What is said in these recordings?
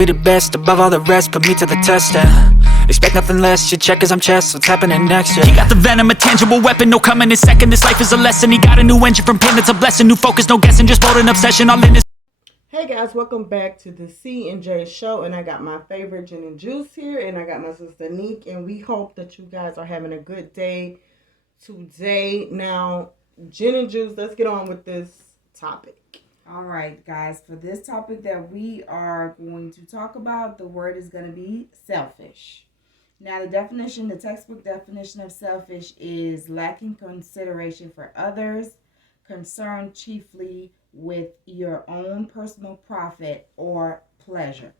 Be the best above all the rest, put me to the test, expect nothing less, you check as I'm chess, what's happening next, He got the venom, a tangible weapon, no coming in second. This life is a lesson, he got a new engine from pain, it's a blessing. New focus, no guessing, just bold and obsession, all in this. Hey guys, welcome back to the cnjshow, and I got my favorite gin and juice here, and I got my sister NEEK, and we hope that you guys are having a good day today. Now, gin and juice, let's get on with this topic. All right, guys, for this topic that we are going to talk about, the word is going to be selfish. Now, the textbook definition of selfish is lacking consideration for others, concerned chiefly with your own personal profit or pleasure.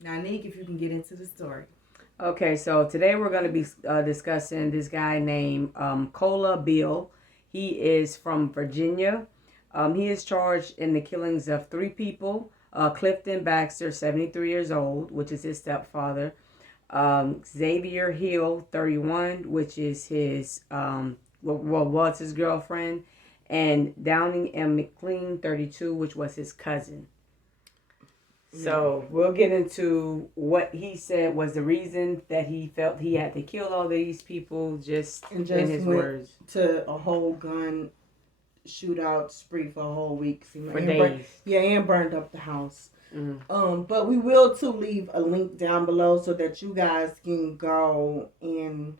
Now, NEEK, if you can get into the story. Okay, so today we're going to be discussing this guy named Beale. He is from Virginia. He is charged in the killings of 3 people. Clifton Baxter, 73 years old, which is his stepfather. Xavier Hill, 31, which is his, was his girlfriend. And Downing M. McLean, 32, which was his cousin. So we'll get into what he said was the reason that he felt he had to kill all these people, just in his words. To a whole gun shootout spree for a whole week. For days. And burned up the house. But we will too leave a link down below so that you guys can go and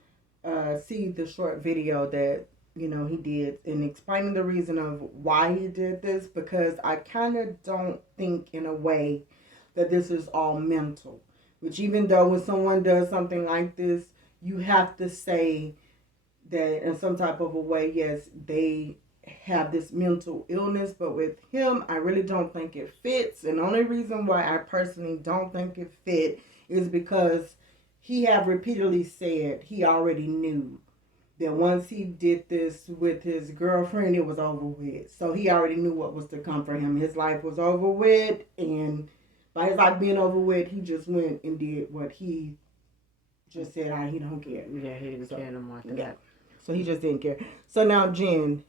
see the short video that he did, and explaining the reason of why he did this, because I kind of don't think in a way that this is all mental. Which, even though when someone does something like this, you have to say that in some type of a way, yes, they have this mental illness, but with him, I really don't think it fits. And the only reason why I personally don't think it fit is because he have repeatedly said he already knew that once he did this with his girlfriend, it was over with. So he already knew what was to come for him. His life was over with, and by his life being over with, he just went and did what he just said, he don't care. Yeah, he didn't care no more after that. So he just didn't care. So now, Jen,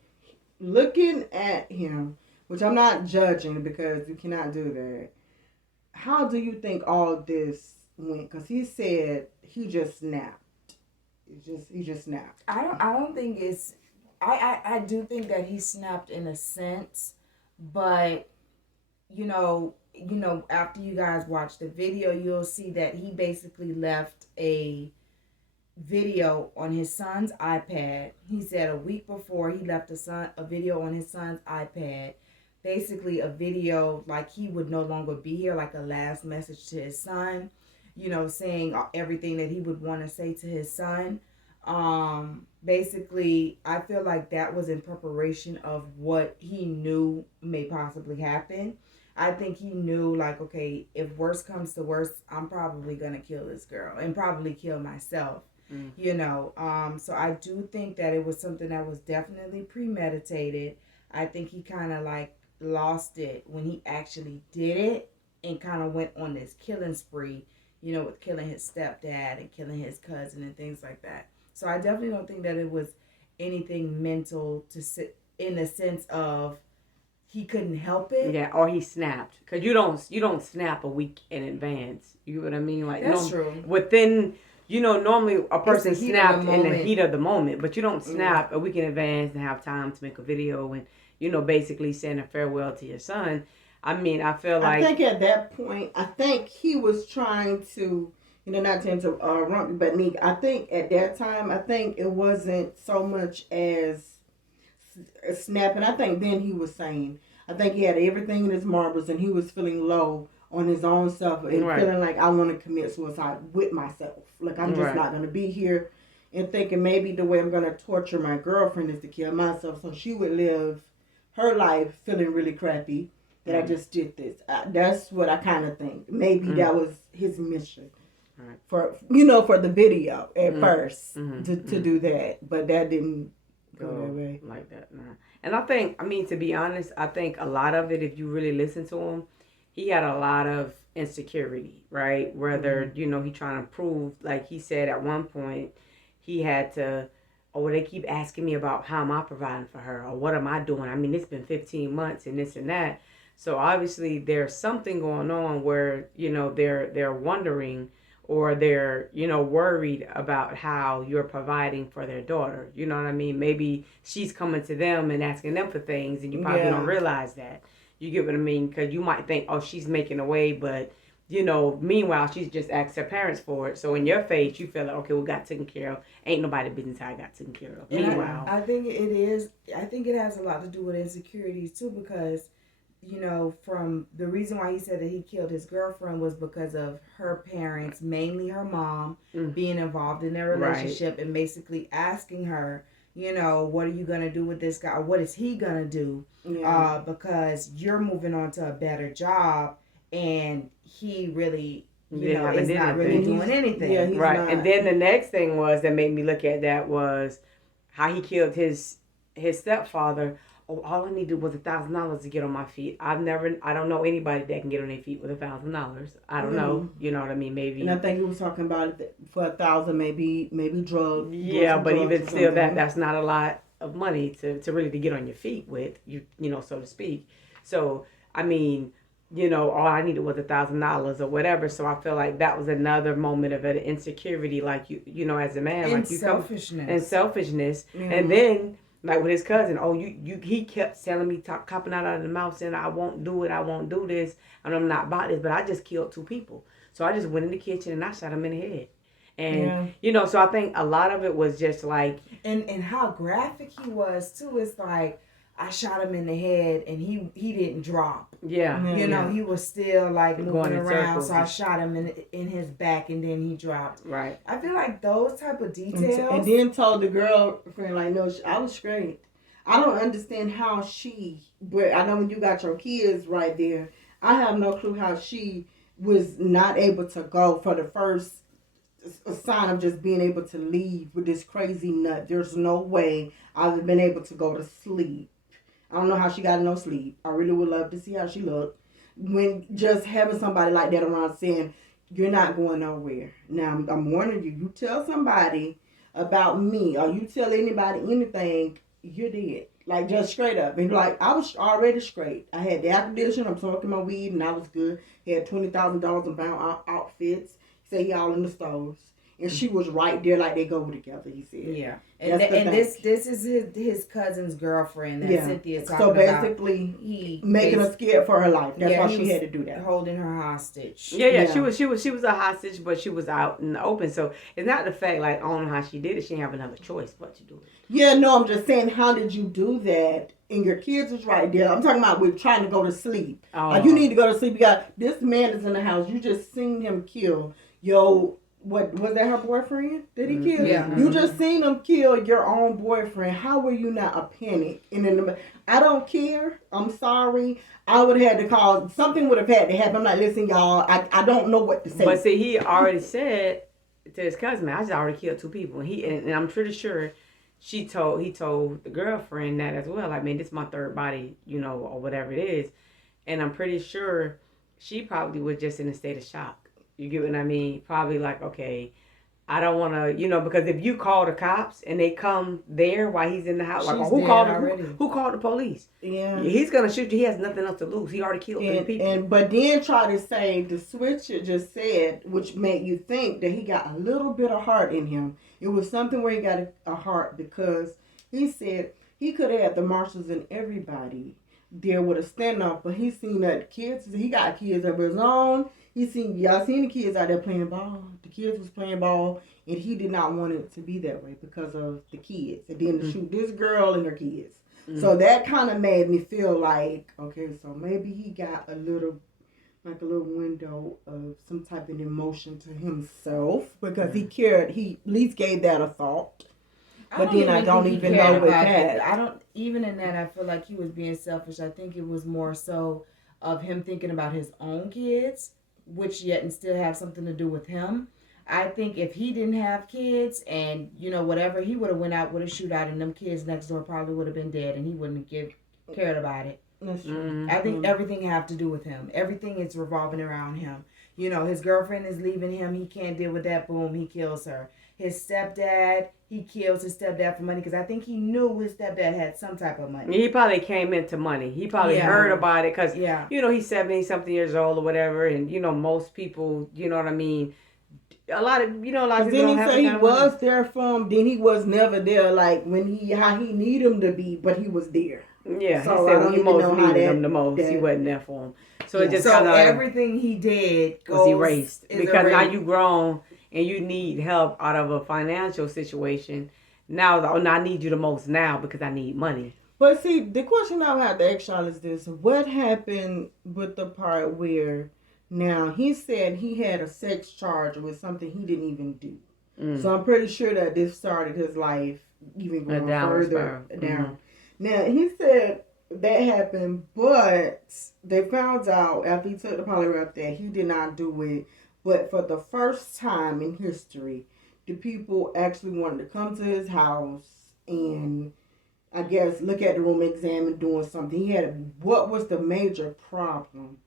looking at him, which I'm not judging because you cannot do that, how do you think all this went? Because he said he just snapped. He just snapped. I don't think it's. I do think that he snapped in a sense, but after you guys watch the video, you'll see that he basically left a video on his son's iPad. He said a week before he left a video on his son's iPad, basically a video like he would no longer be here, like a last message to his son, saying everything that he would want to say to his son. Basically, I feel like that was in preparation of what he knew may possibly happen. I think he knew, like, okay, if worse comes to worse, I'm probably gonna kill this girl and probably kill myself. So I do think that it was something that was definitely premeditated. I think he kind of like lost it when he actually did it and kind of went on this killing spree, with killing his stepdad and killing his cousin and things like that. So I definitely don't think that it was anything mental to sit in the sense of he couldn't help it. Yeah, or he snapped. Because you don't snap a week in advance. You know what I mean? Like, that's true. Within, normally a person snapped in the heat of the moment, but you don't snap a week in advance and have time to make a video and, basically saying a farewell to your son. I mean, I feel like... I think at that point, he was trying to, not to interrupt, but NEEK, I think at that time, it wasn't so much as snapping. I think then he was saying, I think he had everything in his marbles and he was feeling low on his own self and feeling like, I want to commit suicide with myself. Like, I'm just not going to be here, and thinking maybe the way I'm going to torture my girlfriend is to kill myself so she would live her life feeling really crappy that I just did this. That's what I kind of think. Maybe that was his mission for the video at first to do that, but that didn't go that way. Like that, nah. And I think, to be honest, I think a lot of it, if you really listen to him, he had a lot of insecurity, right? Whether, he trying to prove, like he said at one point, he had to, they keep asking me about how am I providing for her or what am I doing? It's been 15 months and this and that. So obviously there's something going on where, they're wondering or they're, worried about how you're providing for their daughter. You know what I mean? Maybe she's coming to them and asking them for things and you probably don't realize that. You get what I mean? Because you might think, oh, she's making a way, but meanwhile, she's just asked her parents for it. So in your face, you feel like, okay, we got taken care of. Ain't nobody business how I got taken care of. And Meanwhile, I think it is. I think it has a lot to do with insecurities too, because from the reason why he said that he killed his girlfriend was because of her parents, mainly her mom, being involved in their relationship and basically asking her, what are you going to do with this guy? What is he going to do? Yeah. Because you're moving on to a better job and he really, is not really doing anything. Yeah, right. Not. And then the next thing that made me look at that was how he killed his stepfather. Oh, all I needed was $1,000 to get on my feet. I don't know anybody that can get on their feet with $1,000. I don't know. You know what I mean? Maybe. And I think he was talking about it for $1,000, maybe drugs. Yeah, but even still, that's not a lot of money to really to get on your feet with, so to speak. So I mean, all I needed was $1,000 or whatever. So I feel like that was another moment of an insecurity, like as a man, and like you selfishness, and selfishness, and then. Like with his cousin, he kept telling me, copping out of the mouth, saying, I won't do it, I won't do this, and I'm not about this, but I just killed 2 people. So I just went in the kitchen and I shot him in the head. And, so I think a lot of it was just like... And how graphic he was, too. It's like, I shot him in the head and he didn't drop. Yeah. He was still like moving around. Circles. So I shot him in his back and then he dropped. Right. I feel like those type of details. And then told the girlfriend, like, no, I was straight. I don't understand how but I know when you got your kids right there, I have no clue how she was not able to go for the first sign of just being able to leave with this crazy nut. There's no way I would have been able to go to sleep. I don't know how she got no sleep. I really would love to see how she looked. When just having somebody like that around saying, you're not going nowhere. Now, I'm warning you, you tell somebody about me or you tell anybody anything, you're dead. Like, just straight up. And like, I was already straight. I had the air conditioner, I'm smoking my weed, and I was good. Had $20,000 in bound outfits. He said he all in the stores. And she was right there like they go together, he said. Yeah. And this is his cousin's girlfriend that Cynthia is talking about. So basically, he making her scared for her life. That's why she had to do that. Holding her hostage. Yeah. She was a hostage, but she was out in the open. So it's not the fact like I don't know how she did it. She didn't have another choice but to do it. Yeah, no, I'm just saying, how did you do that? And your kids was right there. I'm talking about we're trying to go to sleep. Oh. Like, you need to go to sleep. You got this man is in the house. You just seen him kill what was that her boyfriend? Did he kill? Yeah. You just seen him kill your own boyfriend. How were you not a panic? And I don't care. I'm sorry. I would have had to call. Something would have had to happen. I'm like, listen, y'all. I don't know what to say. But see, he already said to his cousin, man, I just already killed 2 people. And I'm pretty sure he told the girlfriend that as well. Like, man, this is my 3rd body, or whatever it is. And I'm pretty sure she probably was just in a state of shock. You get what I mean? Probably like, okay, I don't want to, because if you call the cops and they come there while he's in the house, like, who called the police? Yeah. He's going to shoot you. He has nothing else to lose. He already killed 3 people. But then try to say, the switcher just said, which made you think that he got a little bit of heart in him. It was something where he got a heart because he said he could have had the marshals and everybody there with a standoff, but he seen that he got kids of his own. Y'all seen the kids out there playing ball. The kids was playing ball, and he did not want it to be that way because of the kids. And then to shoot this girl and her kids. Mm-hmm. So that kind of made me feel like, okay, so maybe he got a little window of some type of emotion to himself because he cared. He at least gave that a thought. But then I don't even know what that. I don't, even in that, I feel like he was being selfish. I think it was more so of him thinking about his own kids, which yet and still have something to do with him. I think if he didn't have kids and, whatever, he would have went out with a shootout and them kids next door probably would have been dead and he wouldn't have cared about it. That's true. Mm-hmm. I think everything have to do with him. Everything is revolving around him. You know, his girlfriend is leaving him. He can't deal with that. Boom, he kills her. His stepdad, he kills his stepdad for money because I think he knew his stepdad had some type of money. He probably came into money. He probably heard about it because, Yeah. you know, he's 70-something years old or whatever. And, you know, most people, you know what I mean? A lot of people don't have Then he that said he kind of was money. there for him. Then he was never there, like when how he need him to be, but he was there. Yeah, So he I said when don't he even most know how needed that- him the most, he that- wasn't there for him. So Yeah. it just So kind of everything he did was erased is because now erased. you grown and you need help out of a financial situation. Now, I need you the most now because I need money. But see, the question I would have to ask y'all is this: what happened with the part where now he said he had a sex charge with something he didn't even do? So I'm pretty sure that this started his life even going further down. Now he said that happened, but they found out after he took the polygraph that he did not do it. But for the first time in history, the people actually wanted to come to his house and I guess look at the room, examine, doing something. He had what was the major problem?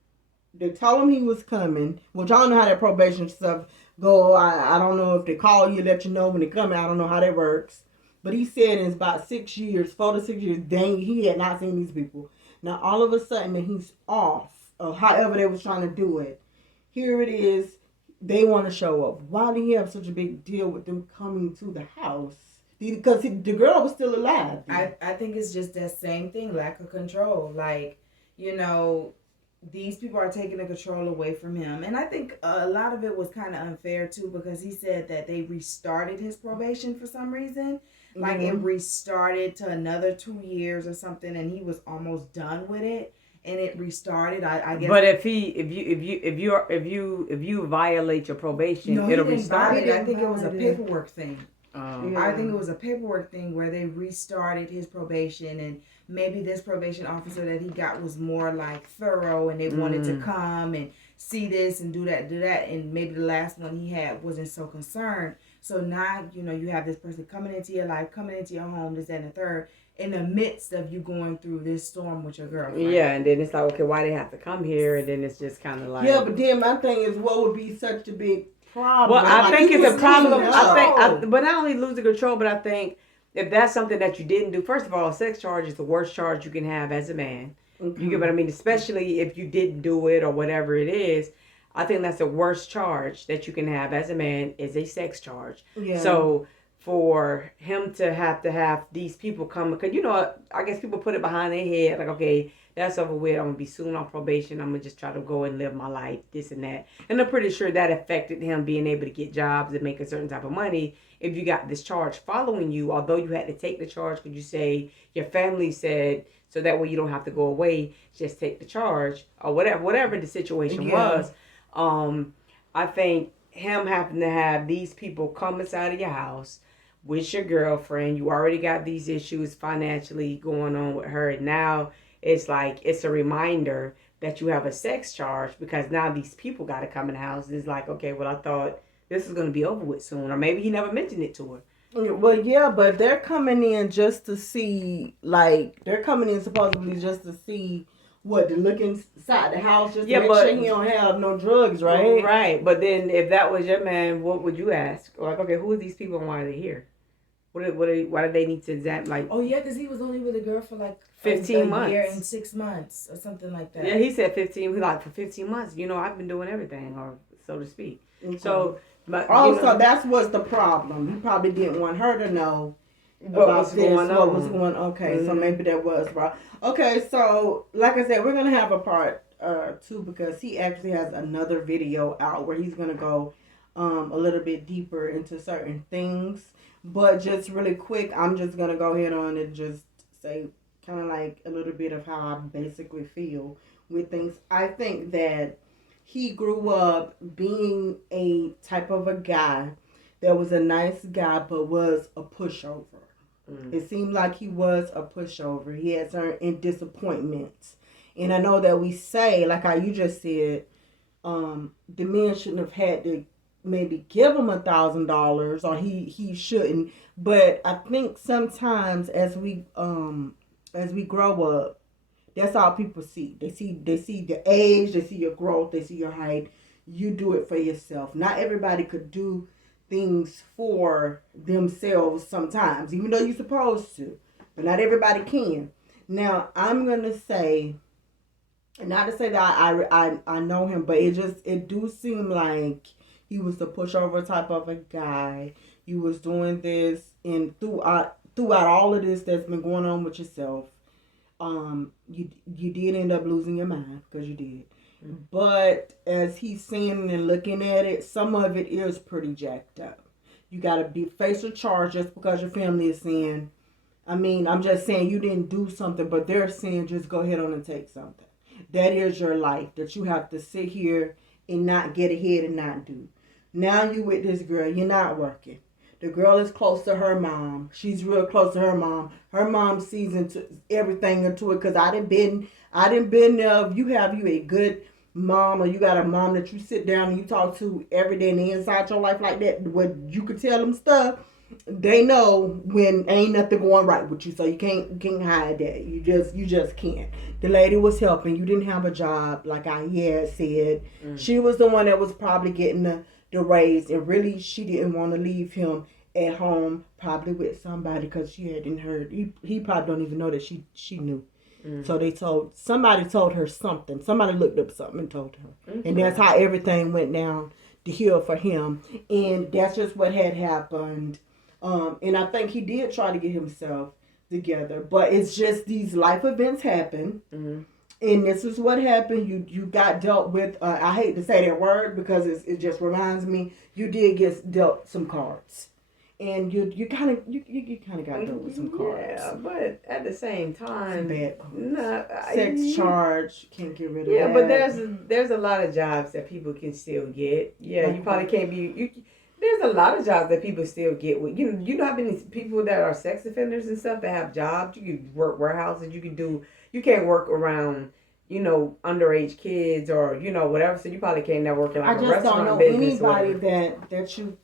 They told him he was coming, which I don't know how that probation stuff go. I don't know if they call you, let you know when they come. I don't know how that works. But he said in about 6 years, 4 to 6 years, dang, he had not seen these people. Now all of a sudden he's off, or however they was trying to do it. Here it is. They want to show up. Why did he have such a big deal with them coming to the house? Because the girl was still alive. I think it's just that same thing, lack of control. Like, you know, these people are taking the control away from him. And I think a lot of it was kind of unfair, too, because he said that they restarted his probation for some reason. Like, it restarted to another 2 years or something, and he was almost done with it. And it restarted. I guess. But if you violate your probation, it'll restart. I think it was a paperwork thing. Yeah. I think it was a paperwork thing where they restarted his probation, and maybe this probation officer that he got was more like thorough, and they wanted to come and see this and do that, and maybe the last one he had wasn't so concerned. So now, you know, you have this person coming into your life, coming into your home, this, that, and the third, in the midst of you going through this storm with your girlfriend. Yeah, and then it's like, okay, why they have to come here? And then it's just kind of like... Yeah, but then my thing is, what would be such a big problem? Well, I think it's a problem. No. But not only losing control, but I think if that's something that you didn't do, first of all, a sex charge is the worst charge you can have as a man. Okay. You get what I mean? Especially if you didn't do it or whatever it is. I think that's the worst charge that you can have as a man is a sex charge. Yeah. So for him to have these people come, because, you know, I guess people put it behind their head, like, okay, that's over with. I'm going to be soon on probation. I'm going to just try to go and live my life, this and that. And I'm pretty sure that affected him being able to get jobs and make a certain type of money. If you got this charge following you, although you had to take the charge, could you say your family said, so that way you don't have to go away, just take the charge or whatever the situation was. I think him having to have these people come inside of your house with your girlfriend, you already got these issues financially going on with her, and now it's like it's a reminder that you have a sex charge because now these people got to come in the house. It's like, okay, well, I thought this was going to be over with soon, or maybe he never mentioned it to her. Well, yeah, but they're coming in just to see, like, they're coming in supposedly just to see what, to look inside the house just to make sure he don't have no drugs, right? Right, but then if that was your man, what would you ask? Like, okay, who are these people and why are they here? Why do they need to examine? Like, oh yeah, because he was only with a girl for like 15 months, a year and 6 months or something like that. Yeah, he said 15. Like for 15 months, you know, I've been doing everything, or so to speak. Okay. So, but so that's what's the problem. He probably didn't want her to know what was going on. What was going on? Okay, so maybe that was wrong. Okay, so like I said, we're gonna have a part 2 because he actually has another video out where he's gonna go a little bit deeper into certain things. But just really quick, I'm just gonna go ahead on and just say kind of like a little bit of how I basically feel with things. I think that he grew up being a type of a guy that was a nice guy but was a pushover. It seemed like he was a pushover. He had certain disappointments. And I know that we say, like how you just said, the men shouldn't have had to maybe give him $1,000 or he shouldn't. But I think sometimes as we grow up, that's all people see. They see the age, they see your growth, they see your height. you do it for yourself. Not everybody could do things for themselves sometimes, even though you're supposed to, but not everybody can. Now, I'm going to say, not to say that I know him, but it do seem like he was the pushover type of a guy. You was doing this, and throughout all of this that's been going on with yourself, you did end up losing your mind, because you did. But as he's seeing and looking at it, some of it is pretty jacked up. You got to face a charge just because your family is saying, I mean, I'm just saying you didn't do something, but they're saying just go ahead on and take something. That is your life, that you have to sit here and not get ahead and not do. Now you with this girl, you're not working. The girl is close to her mom. She's real close to her mom. Her mom sees into everything into it, because I done been there. You have a good mom, or you got a mom that you sit down and you talk to every day and they inside your life like that, where you could tell them stuff. They know when ain't nothing going right with you, so you can't hide that. You just can't. The lady was helping. You didn't have a job, like I had said. She was the one that was probably getting the raise, and really she didn't want to leave him at home, probably with somebody, because she hadn't heard. He probably don't even know that she knew. So somebody told her something. Somebody looked up something and told her, and that's how everything went down the hill for him. And that's just what had happened. And I think he did try to get himself together, but it's just these life events happen. And this is what happened. You got dealt with. I hate to say that word, because it just reminds me, you did get dealt some cards, and you kind of got dealt with some cards. Yeah, but at the same time, Bad cards. Sex charge, can't get rid of that. Yeah, but there's a lot of jobs that people can still get. Yeah, you probably can't be. There's a lot of jobs that people still get with. You know how many people that are sex offenders and stuff that have jobs. You can work warehouses. You can't work around, underage kids or, whatever. So you probably can't network in like a restaurant business. I just don't know anybody that you,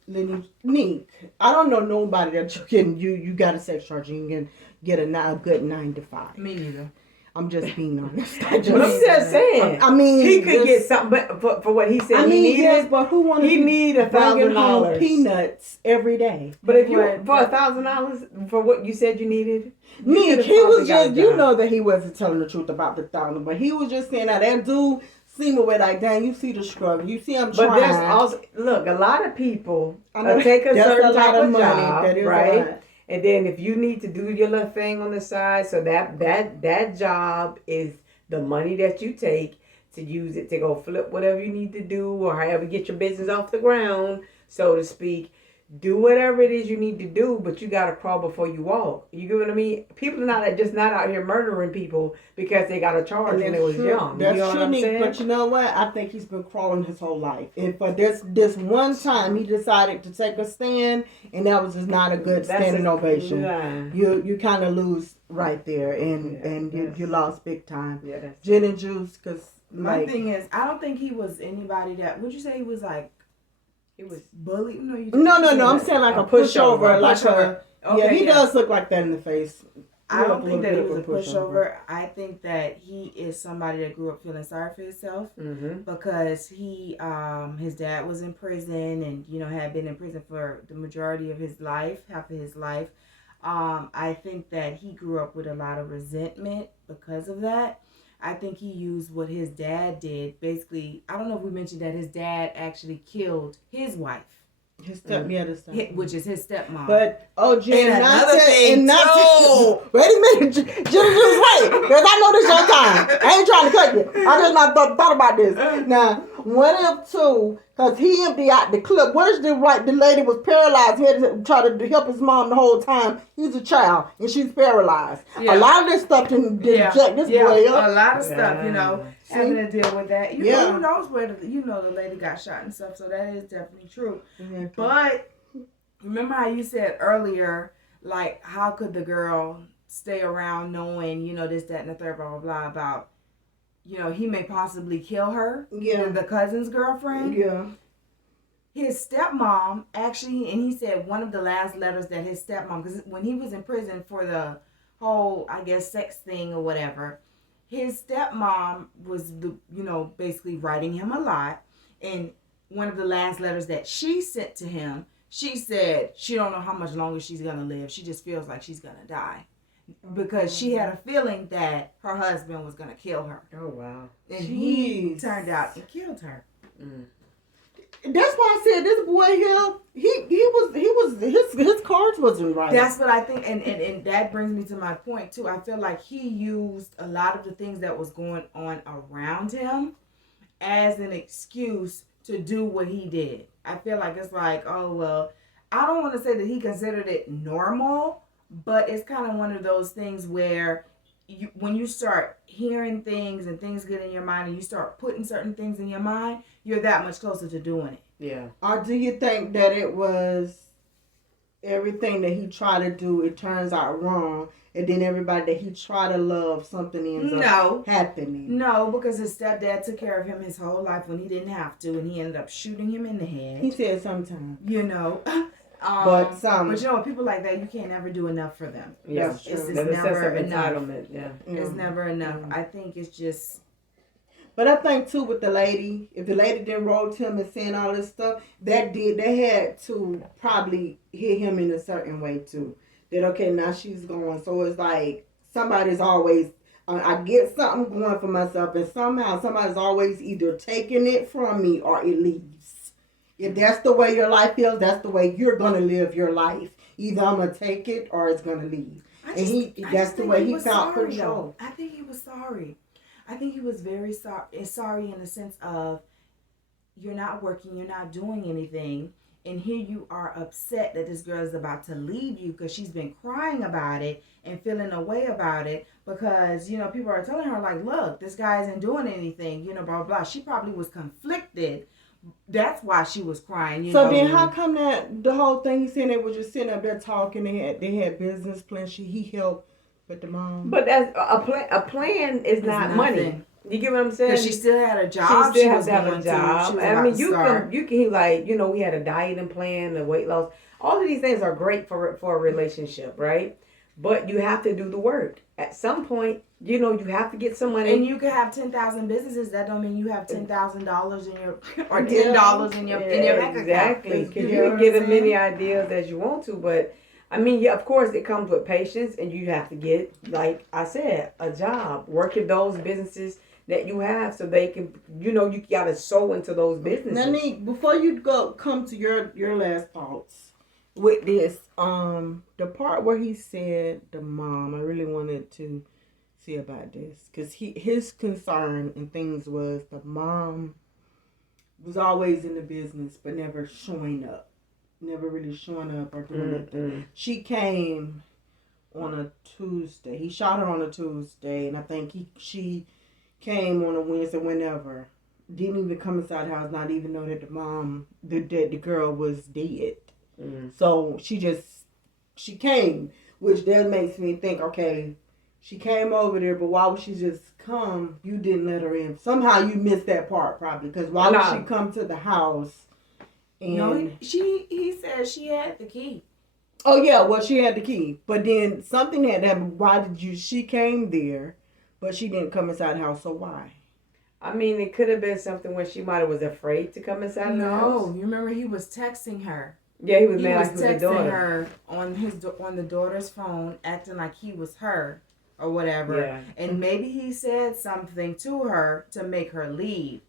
NEEK. I don't know nobody that you got a sex charge and you can get a good 9 to 5. Me neither. I'm just being honest. But I'm just saying. I mean, he could get something, but for what he said, yes, but who wants he need $1,000 peanuts every day? But if you for $1,000 for what you said you needed, he was just that he wasn't telling the truth about the 1,000, but he was just saying that dude seemed away like, dang, you see the struggle, you see him trying. But there's also a lot of people take a certain type of job, right? And then if you need to do your little thing on the side, so that job is the money that you take to use it to go flip whatever you need to do, or however get your business off the ground, so to speak. Do whatever it is you need to do, but you gotta crawl before you walk. You get what I mean? People are not out here murdering people because they got a charge when they was young. That's true, but you know what? I think he's been crawling his whole life. And for this one time, he decided to take a stand, and that was just not a good standing ovation. Yeah. You kind of lose right there, and you lost big time. Yeah, Gin and juice, because my thing is, I don't think he was anybody that. Would you say he was like? It was bullied? No. I'm saying like a pushover. He does look like that in the face. I don't think that he was a pushover. I think that he is somebody that grew up feeling sorry for himself, because he, his dad was in prison and, had been in prison for the majority of his life, half of his life. I think that he grew up with a lot of resentment because of that. I think he used what his dad did. Basically, I don't know if we mentioned that his dad actually killed his wife. His stepmom. Which is his stepmom. But, Jen, wait a minute, just wait, because I know this your time. I ain't trying to cut you. I just not thought about this. Now, what if, too, because he emptied out the clip, what if the lady was paralyzed? He had to try to help his mom the whole time. He's a child, and she's paralyzed. Yeah. A lot of this stuff can jack this boy up. A lot of stuff, having to deal with that. Who knows where the lady got shot and stuff, so that is definitely true. Mm-hmm. But remember how you said earlier, like, how could the girl stay around knowing, this, that, and the third, blah, blah, blah, about, he may possibly kill her, the cousin's girlfriend. Yeah. His stepmom actually, and he said one of the last letters that his stepmom, because when he was in prison for the whole, I guess, sex thing or whatever, his stepmom was basically writing him a lot, and one of the last letters that she sent to him, she said she don't know how much longer she's going to live. She just feels like she's going to die. Because she had a feeling that her husband was going to kill her. Oh, wow. And he turned out and killed her. Mm. That's why I said this boy here, his cards wasn't right. That's what I think, and that brings me to my point too. I feel like he used a lot of the things that was going on around him as an excuse to do what he did. I feel like it's like, oh well, I don't want to say that he considered it normal, but it's kind of one of those things where when you start hearing things and things get in your mind and you start putting certain things in your mind, you're that much closer to doing it. Yeah. Or do you think that it was everything that he tried to do, it turns out wrong, and then everybody that he tried to love, something ends up happening? No, because his stepdad took care of him his whole life when he didn't have to, and he ended up shooting him in the head. He said sometimes. You know. But you know, people like that, you can't ever do enough for them. Yeah, That's true. It's there's a sense never of enough. entitlement. Yeah. It's never enough. I think it's just. But I think too with the lady, if the lady didn't wrote him and saying all this stuff, they had to probably hit him in a certain way too. That okay, now she's going. So it's like somebody's always. I get something going for myself, and somehow somebody's always either taking it from me or it leaves. If that's the way your life is, that's the way you're gonna live your life. Either I'm gonna take it or it's gonna leave. That's the way he felt control. I think he was sorry. I think he was very sorry in the sense of you're not working, you're not doing anything, and here you are upset that this girl is about to leave you because she's been crying about it and feeling a way about it because, you know, people are telling her like, look, this guy isn't doing anything, you know, blah, blah, blah. She probably was conflicted. That's why she was crying. So then how come that the whole thing, he said they was just sitting up there talking, they had business plans, he helped with the mom? But as a plan is not money. You get what I'm saying? Because she still had a job. She still has to have a job. I mean, you can like, you know, we had a dieting plan, the weight loss. All of these things are great for a relationship, right? But you have to do the work. At some point, you know, you have to get some money. And you can have 10,000 businesses. That don't mean you have $10,000 in your or $10 in your bank account. Exactly, because you can get as many ideas as you want to. But I mean, yeah, of course, it comes with patience, and you have to get, like I said, a job. Work in those businesses that you have, so they can, you know, you gotta sow into those businesses. Now, NEEK, before you come to your last thoughts with this, the part where he said the mom, I really wanted to see about this because his concern and things was the mom was always in the business but never showing up, never really showing up or doing anything. She came on a Tuesday. He shot her on a Tuesday, and I think she came on a Wednesday, whenever. Didn't even come inside the house, not even know that the girl was dead. So she came, which that makes me think, okay, she came over there, but why would she just come? You didn't let her in. Somehow you missed that part, probably, because why would she come to the house? And no, he said she had the key. Oh yeah, well she had the key, but then something had happened. Why she came there, but she didn't come inside the house? So why? I mean, it could have been something where she might have was afraid to come inside the house. No, you remember he was texting her. Yeah, he was He mad was like he was the texting daughter. her on the daughter's phone, acting like he was her or whatever. Yeah. And maybe he said something to her to make her leave.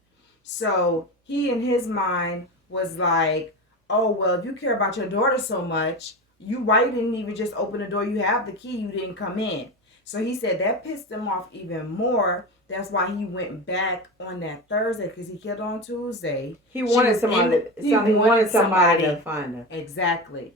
So he, in his mind, was like, "Oh well, if you care about your daughter so much, why you didn't even just open the door? You have the key. You didn't come in." So he said that pissed him off even more. That's why he went back on that Thursday, because he killed on Tuesday. He wanted somebody to find her. Exactly.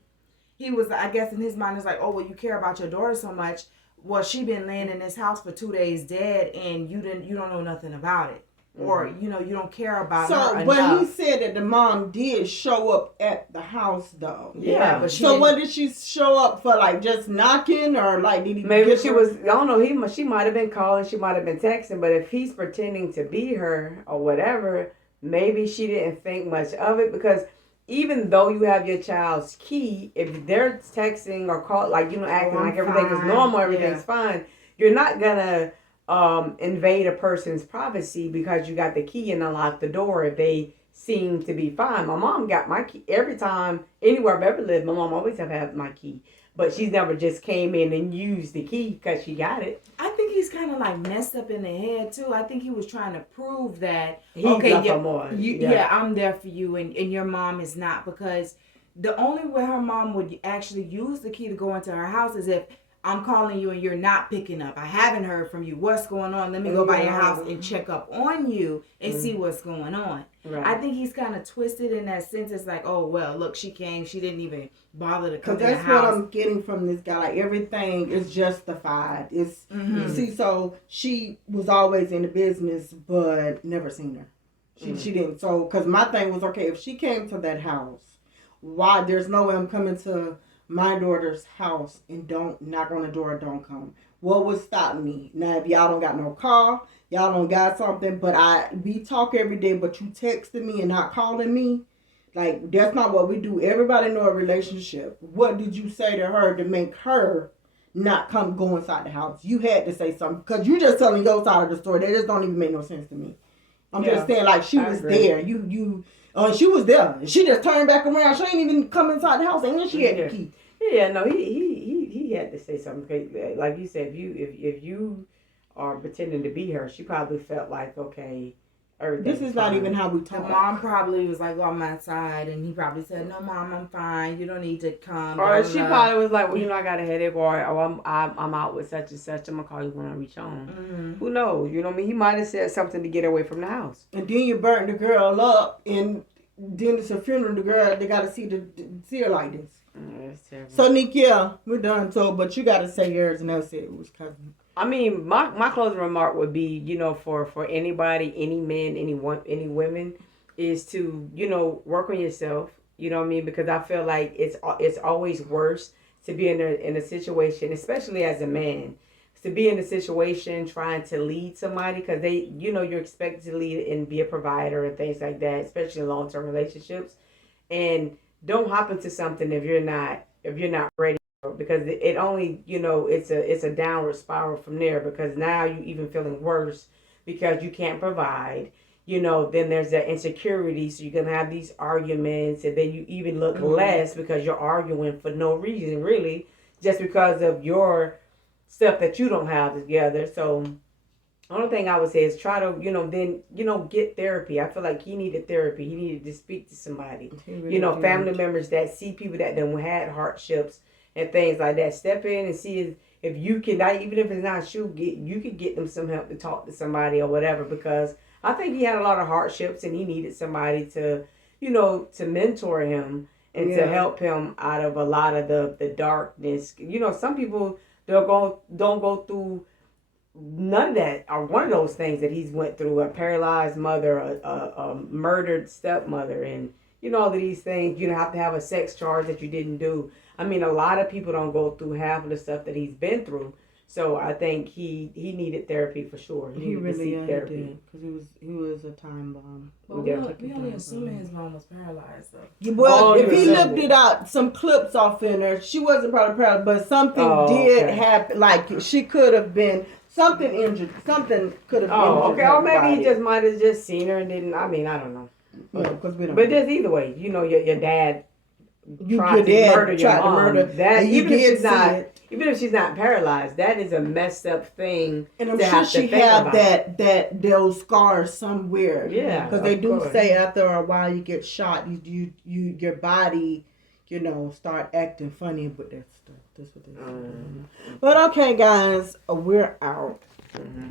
He was, I guess, in his mind, it's like, oh, well, you care about your daughter so much. Well, she been laying in this house for 2 days dead, and you don't know nothing about it. Or, you know, you don't care about her enough. So, when he said that the mom did show up at the house, though. Yeah. But so, what did she show up for? Like, just knocking? Or, like, did he Maybe she was, I don't know, she might have been calling, she might have been texting, but if he's pretending to be her or whatever, maybe she didn't think much of it, because even though you have your child's key, if they're texting or call, like, you know, acting like everything is normal, everything's fine, you're not going to invade a person's privacy because you got the key and unlock the door if they seemed to be fine. My mom got my key every time, anywhere I've ever lived. My mom always have had my key, but she's never just came in and used the key because she got it. I think he's kind of like messed up in the head too. I think he was trying to prove that I'm there for you, and your mom is not, because the only way her mom would actually use the key to go into her house is if I'm calling you and you're not picking up. I haven't heard from you. What's going on? Let me go by your house and check up on you and see what's going on. Right. I think he's kind of twisted in that sense. It's like, oh, well, look, she came. She didn't even bother to come to the house. Because that's what I'm getting from this guy. Like, everything is justified. It's you see, so she was always in the business, but never seen her. She didn't. So, because my thing was, okay, if she came to that house, why? There's no way I'm coming to my daughter's house and don't knock on the door, don't come. What would stop me? Now, if y'all don't got no car, y'all don't got something, but we talk every day, but you texting me and not calling me, like, that's not what we do. Everybody know a relationship. What did you say to her to make her not go inside the house? You had to say something, because you just telling your side of the story. That just don't even make no sense to me. I'm just saying, like, she was there. She was there. She just turned back around. She ain't even come inside the house, and then she had the key. Yeah, no, he had to say something. Like you said, if you are pretending to be her, she probably felt like, okay, this is not even how we talk. The mom probably was like, on my side, and he probably said, no, Mom, I'm fine. You don't need to come. Or she probably was like, well, I got a headache, or I'm out with such and such. I'm going to call you when I reach home. Mm-hmm. Who knows? You know what I mean? He might have said something to get away from the house. And then you burn the girl up, and then it's a funeral. The girl, they got to see her like this. That's terrible. So, NEEK, yeah, we're done. So, but you got to say yours, and they'll say it was cousin. I mean, my closing remark would be, for anybody, any men, any women, is to, work on yourself. You know what I mean? Because I feel like it's always worse to be in a situation, especially as a man, to be in a situation trying to lead somebody, because they, you're expected to lead and be a provider and things like that, especially in long-term relationships. And don't hop into something if you're not ready, because it only, it's a downward spiral from there, because now you even feeling worse because you can't provide, then there's that insecurity. So you're going to have these arguments, and then you even look less because you're arguing for no reason, really, just because of your stuff that you don't have together. So the only thing I would say is try to, get therapy. I feel like he needed therapy. He needed to speak to somebody. Really family members that see people that done had hardships and things like that. Step in and see if you can, even if it's not you could get them some help to talk to somebody or whatever, because I think he had a lot of hardships and he needed somebody to, to mentor him and to help him out of a lot of the darkness. Some people don't go through none of that, or one of those things that he's went through: a paralyzed mother, a murdered stepmother, and all of these things. You have to have a sex charge that you didn't do. I mean, a lot of people don't go through half of the stuff that he's been through. So I think he needed therapy for sure. He really did, because he was a time bomb. But we only assuming his mom was paralyzed, though. Yeah, well, if he lifted out some clips off in her, she wasn't probably paralyzed, but something did happen. Like, she could have been something injured. Something could have been injured. Okay. Or maybe he just might have just seen her and didn't. I mean, I don't know. Yeah, because we don't. But just either way, your dad tried to murder your mom. That even if she's not paralyzed, that is a messed up thing. And I'm sure she had those scars somewhere. Yeah, because they do say after a while you get shot, your body, start acting funny with that stuff. That's what they say. But okay, guys, we're out. Mm-hmm.